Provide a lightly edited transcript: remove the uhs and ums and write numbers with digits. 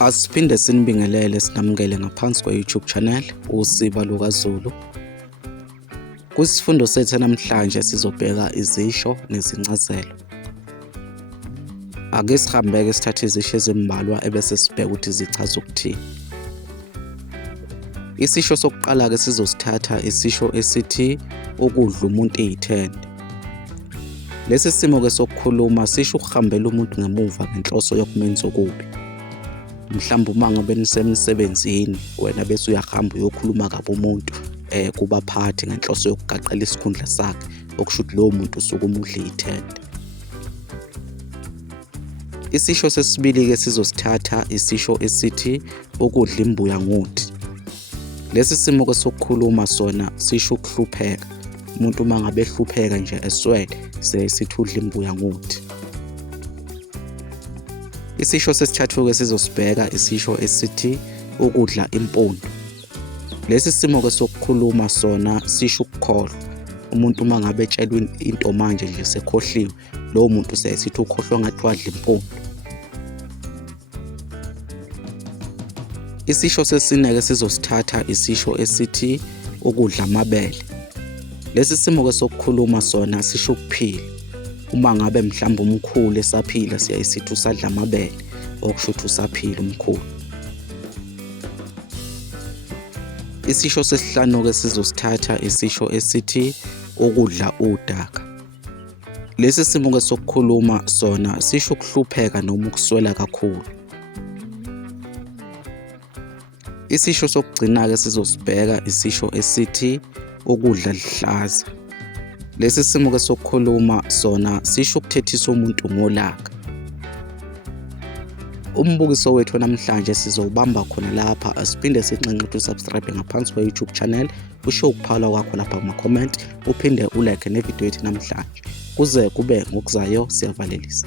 Asiphinde sinibingelele sinamukele ngaphansi kwe-YouTube channel uSiba lukaZulu. Kwisifundo sethu namhlanje sizobheka izisho nezincazelo. Ake sihambeke sithathe izisho ezimbalwa ebese sibheka ukuthi zichaza ukuthini. Isisho sokuqala ke sizosithatha isisho esithi ukudla umuntu eyithende. Lesi simo ke sokukhuluma sisho ukuhambela umuntu ngemuva ngenhloso yokumenza okubi. Mhlawumbe uma ngabe nisemsebenzini wena bese uyahamba uyokhuluma kabi umuntu kubaphathi ngenhloso yokugaqela isikhundla sakhe, okusho ukuthi lowo muntu usuke umudla ithende. Isisho sesibili ke sizosithatha isisho esithi ukudla imbuya ngothi. Lesi simo ke sokukhuluma sona sisho ukuhlupheka. Umuntu uma ngabe ehlupheka nje eswele sithi udla imbuya ngothi. Isisho sesithathu ke sizosibheka isisho esithi ukudla impondo. Lesi simo ke sokukhuluma sona sisho ukukhohlwa. Umuntu uma ngabe etshelwe into manje nje sekhohliwe, lowo muntu sithi ukhohlwa ngathi wadla impondo. Isisho sesine ke sizosithatha isisho esithi ukudla amabele. Lesi simo ke sokukhuluma sona sisho ukuphila. Uma ngabe mhlawumbe umkhulu esaphila sithi usadla amabele, okusho ukuthi usaphila umkhulu. Isisho sesihlanu ke sizosithatha isisho esithi ukudla udaka. Lesi simo ke sokukhuluma sona sisho ukuhlupheka noma ukuswela kakhulu. Isisho sokugcina ke sizosibheka isisho esithi ukudla lihlaza. Lesi simo ke sokukhuluma sona sisho ukuthethisa umuntu ngolaka. Umbukiso wethu namhlanje sizowubamba khona lapha. Asiphinde sinxenxe ukuthi usubscribe ngaphansi kwe-YouTube channel, usho ukuphawula kwakho lapha kuma-comment, uphinde ulike nevideo yethu namhlanje. Kuze kube ngokuzayo, siyavalelisa.